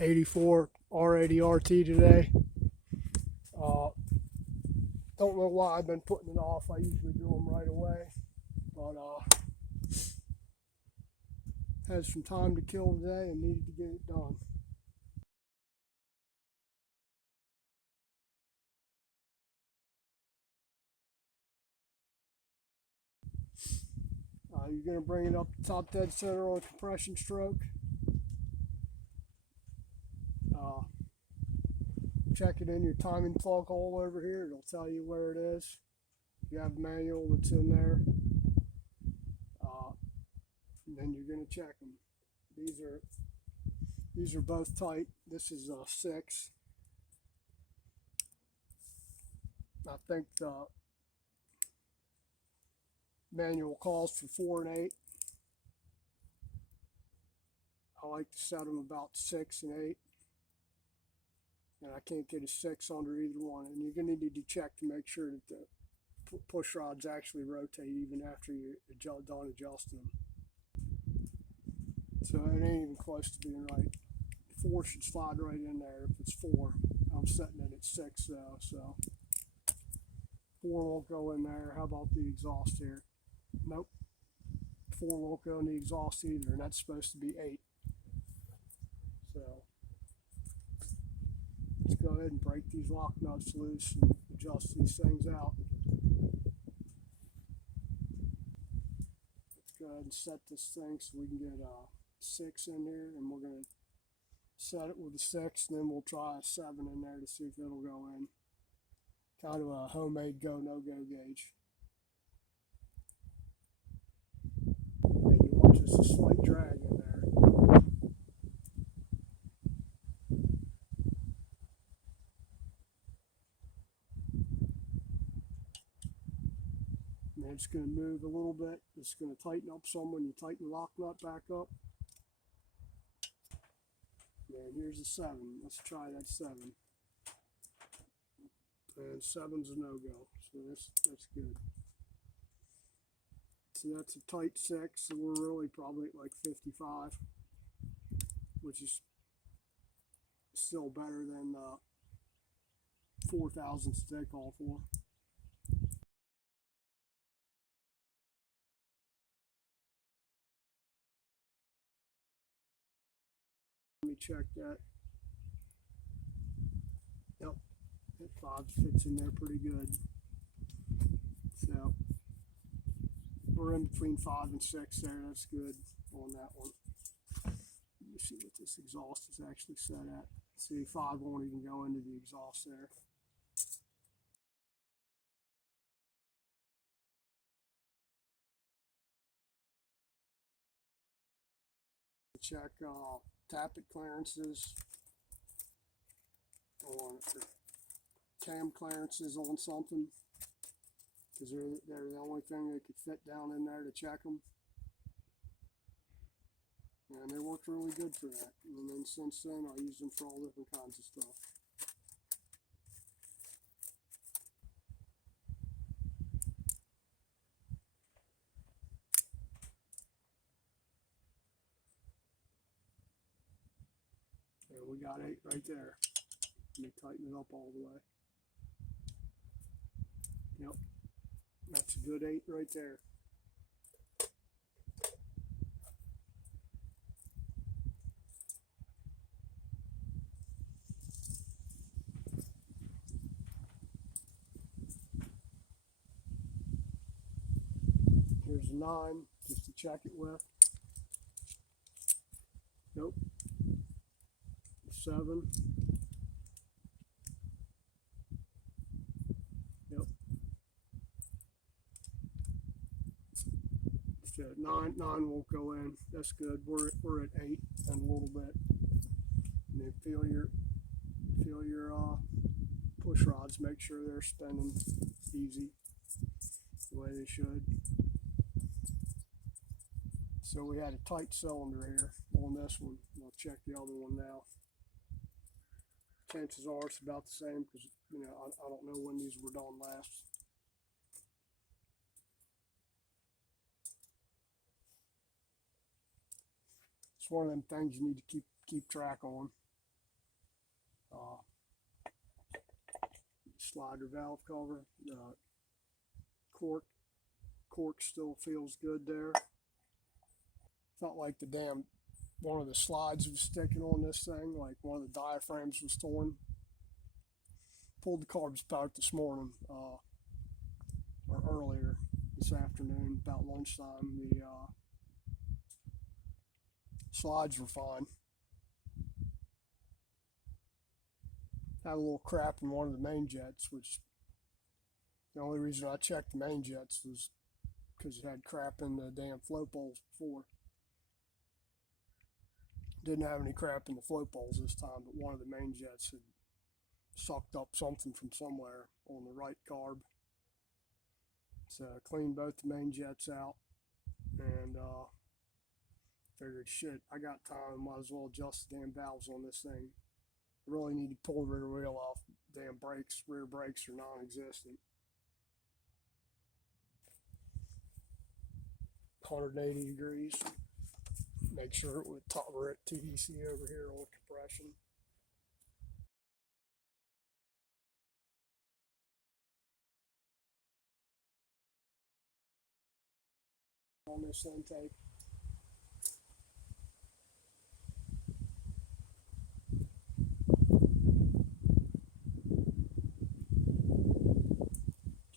84 R80RT today. Don't know why I've been putting it off. I usually do them right away, but had some time to kill today and needed to get it done. You're going to bring it up to top dead center on a compression stroke. Check it in your timing plug hole over here. It'll tell you where it is. You have a manual that's in there. And then you're going to check them. These are both tight. This is 6. I think the manual calls for 4 and 8. I like to set them about 6 and 8. And I can't get a 6 under either one. And you're going to need to check to make sure that the push rods actually rotate even after you're done adjusting them. So it ain't even close to being right. 4 should slide right in there if it's 4. I'm setting it at 6 though, so 4 won't go in there. How about the exhaust here? Nope. 4 won't go in the exhaust either, and that's supposed to be 8. So let's go ahead and break these lock nuts loose and adjust these things out. Let's go ahead and set this thing so we can get 6 in here, and we're going to set it with a 6, and then we'll try a 7 in there to see if it'll go in. Kind of a homemade go no go gauge. And you want just a slight drag in there. And then it's going to move a little bit. It's going to tighten up some when you tighten the lock nut back up. And here's a 7. Let's try that 7. And 7's a no-go, so that's good. So that's a tight 6, so we're really probably at like 55, which is still better than 4 thousandths they call for. Let me check that. Yep, that 5 fits in there pretty good. So we're in between 5 and 6 there. That's good on that one. Let me see what this exhaust is actually set at. See, 5 won't even go into the exhaust there. Check tappet clearances on cam clearances on something, because they're the only thing that could fit down in there to check them. And they worked really good for that. And then since then, I use them for all different kinds of stuff. And we got 8 right there. Let me tighten it up all the way. Yep, that's a good 8 right there. Here's a 9, just to check it with. Nope. 7. Yep. So 9 won't go in. That's good. We're at 8 and a little bit. And then feel your push rods. Make sure they're spinning easy the way they should. So we had a tight cylinder here on this one. I'll check the other one now. Chances are it's about the same, because I don't know when these were done last. It's one of them things you need to keep track on. Slider valve cover. Cork still feels good there. Felt like the damn one of the slides was sticking on this thing, like one of the diaphragms was torn. Pulled the carbs back this morning, or earlier this afternoon, about lunchtime. The slides were fine. Had a little crap in one of the main jets, which the only reason I checked the main jets was because it had crap in the damn float bowls before. Didn't have any crap in the float bowls this time, but one of the main jets had sucked up something from somewhere on the right carb. So I cleaned both the main jets out and figured, shit, I got time, might as well adjust the damn valves on this thing. I really need to pull the rear wheel off. Damn rear brakes are non-existent. 180 degrees. Make sure we're at TDC over here on compression. On this intake.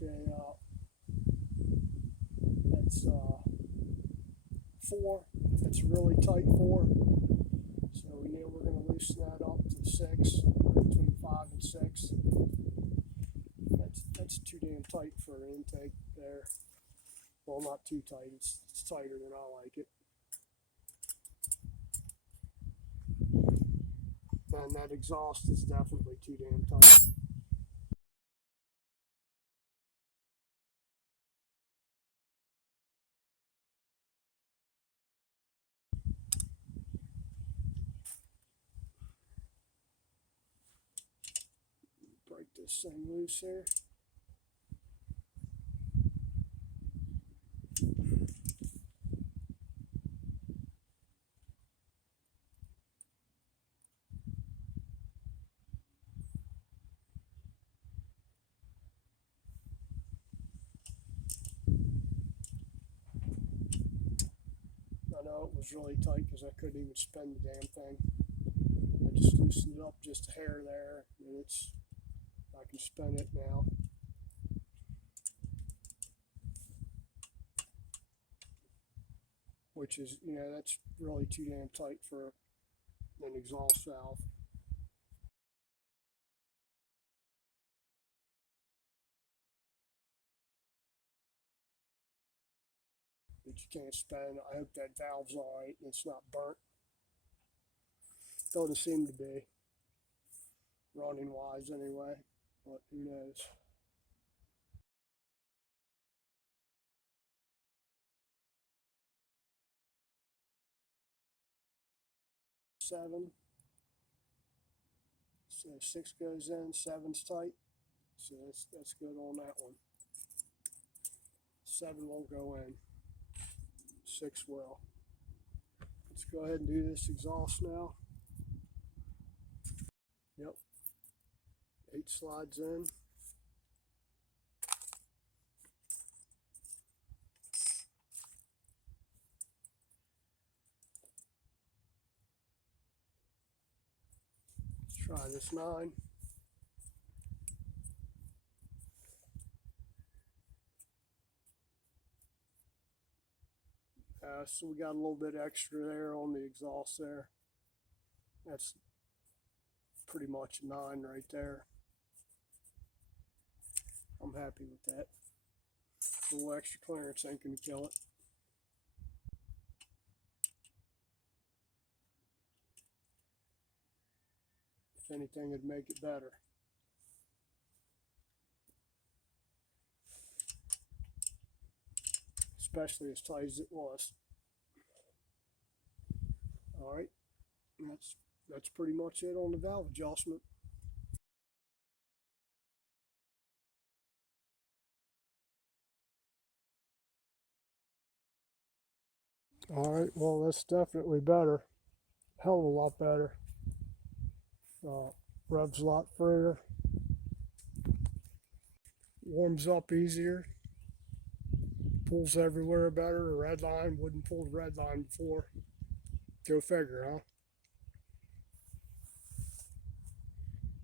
Okay, that's 4. It's really tight 4. So we're going to loosen that up to 6, between 5 and 6. That's too damn tight for an intake there. Well, not too tight. It's tighter than I like it. And that exhaust is definitely too damn tight. Break this thing loose here. I know it was really tight because I couldn't even spin the damn thing. I just loosened it up just a hair there, and I can spin it now. Which is, that's really too damn tight for an exhaust valve. But you can't spin. I hope that valve's alright and it's not burnt. Doesn't seem to be, running wise anyway, but who knows. Seven. So 6 goes in, 7's tight. So that's good on that one. 7 won't go in. 6 will. Let's go ahead and do this exhaust now. Yep. 8 slides in. Let's try this 9. So we got a little bit extra there on the exhaust there. That's pretty much a 9 right there. I'm happy with that. A little extra clearance ain't going to kill it. If anything, it'd make it better. Especially as tight as it was. Alright, that's pretty much it on the valve adjustment. Alright, well that's definitely better. Hell of a lot better. Revs a lot freer, warms up easier, pulls everywhere better. The red line wouldn't pull the red line before. Go figure, huh?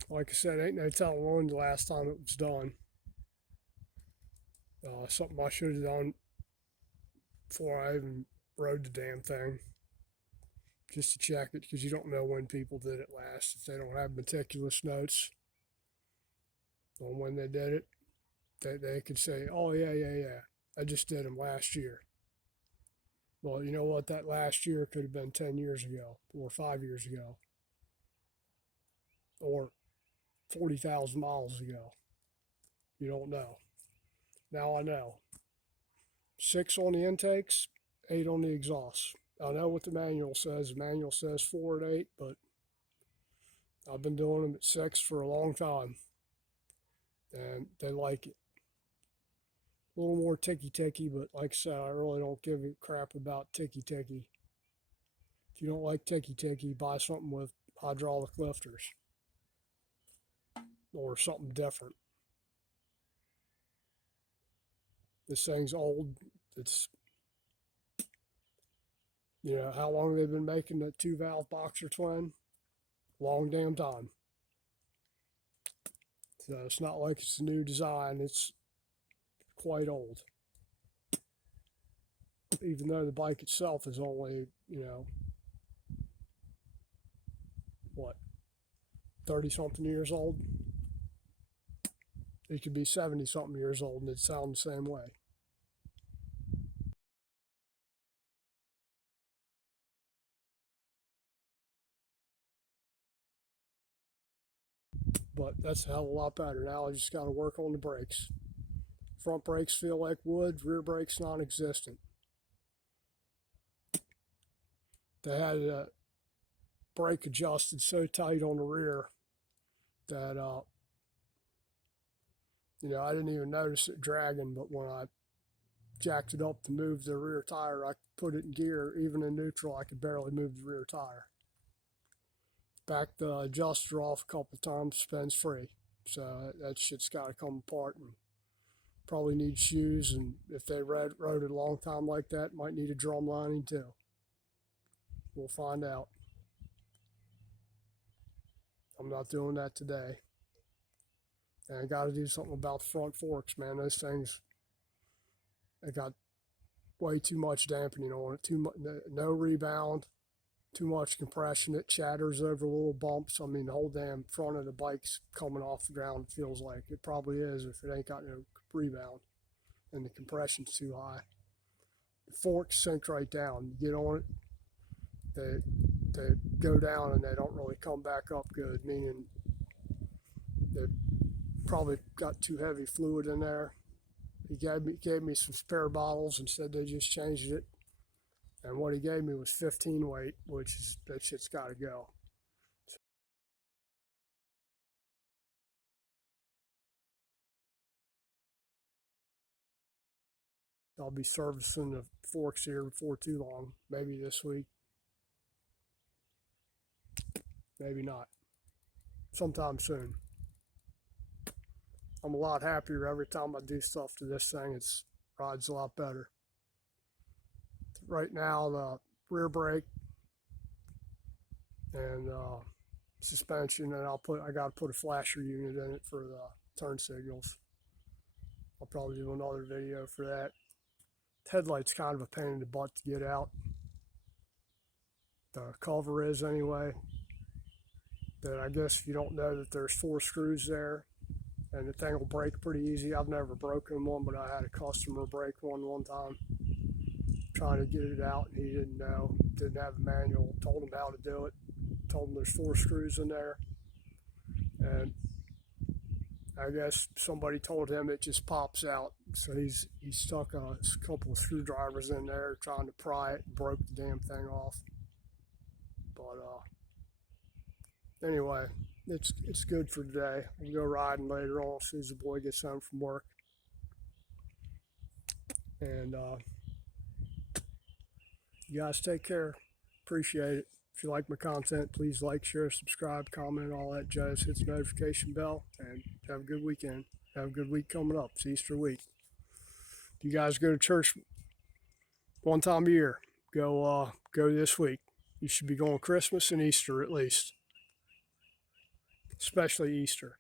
Like I said, ain't no telling when the last time it was done. Something I should have done before I even rode the damn thing, just to check it, because you don't know when people did it last. If they don't have meticulous notes on when they did it, they could say, oh, yeah, I just did them last year. Well, you know what? That last year could have been 10 years ago, or 5 years ago, or 40,000 miles ago. You don't know. Now I know. 6 on the intakes, 8 on the exhausts. I know what the manual says. The manual says 4 and 8, but I've been doing them at 6 for a long time, and they like it. A little more ticky-ticky, but like I said, I really don't give a crap about ticky-ticky. If you don't like ticky-ticky, buy something with hydraulic lifters or something different. This thing's old. It's, you know, how long they've been making the 2-valve boxer twin? Long damn time. So it's not like it's a new design. It's quite old. Even though the bike itself is only, you know, what, 30-something years old? It could be 70-something years old and it'd sound the same way. But that's a hell of a lot better. Now I just got to work on the brakes. Front brakes feel like wood, rear brakes non-existent. They had a brake adjusted so tight on the rear that, you know, I didn't even notice it dragging, but when I jacked it up to move the rear tire, I put it in gear. Even in neutral, I could barely move the rear tire. Backed the adjuster off a couple times, spins free. So that shit's got to come apart, and probably need shoes, and if they rode it a long time like that, might need a drum lining too. We'll find out. I'm not doing that today. And I got to do something about the front forks, man. Those things, they got way too much dampening on it. Too much, no rebound, too much compression. It chatters over little bumps. I mean, the whole damn front of the bike's coming off the ground, it feels like. It probably is if it ain't got no rebound and the compression's too high. The forks sink right down. You get on it, they go down and they don't really come back up good, meaning they probably got too heavy fluid in there. He gave me some spare bottles and said they just changed it. And what he gave me was 15 weight, which is, that shit's got to go. I'll be servicing the forks here before too long. Maybe this week. Maybe not. Sometime soon. I'm a lot happier every time I do stuff to this thing. It rides a lot better. Right now, the rear brake and suspension, and I got to put a flasher unit in it for the turn signals. I'll probably do another video for that. The headlight's kind of a pain in the butt to get out. The cover is anyway. That I guess if you don't know that there's 4 screws there, and the thing will break pretty easy. I've never broken one, but I had a customer break one time trying to get it out, and he didn't know, didn't have a manual. Told him how to do it. Told him there's 4 screws in there, and I guess somebody told him it just pops out. So he stuck a couple of screwdrivers in there trying to pry it and broke the damn thing off. But anyway, it's good for today. We'll go riding later on as soon as the boy gets home from work. And you guys take care. Appreciate it. If you like my content, please like, share, subscribe, comment, all that jazz. Hit the notification bell, and have a good weekend. Have a good week coming up. It's Easter week. You guys go to church one time a year. Go this week. You should be going Christmas and Easter at least, especially Easter.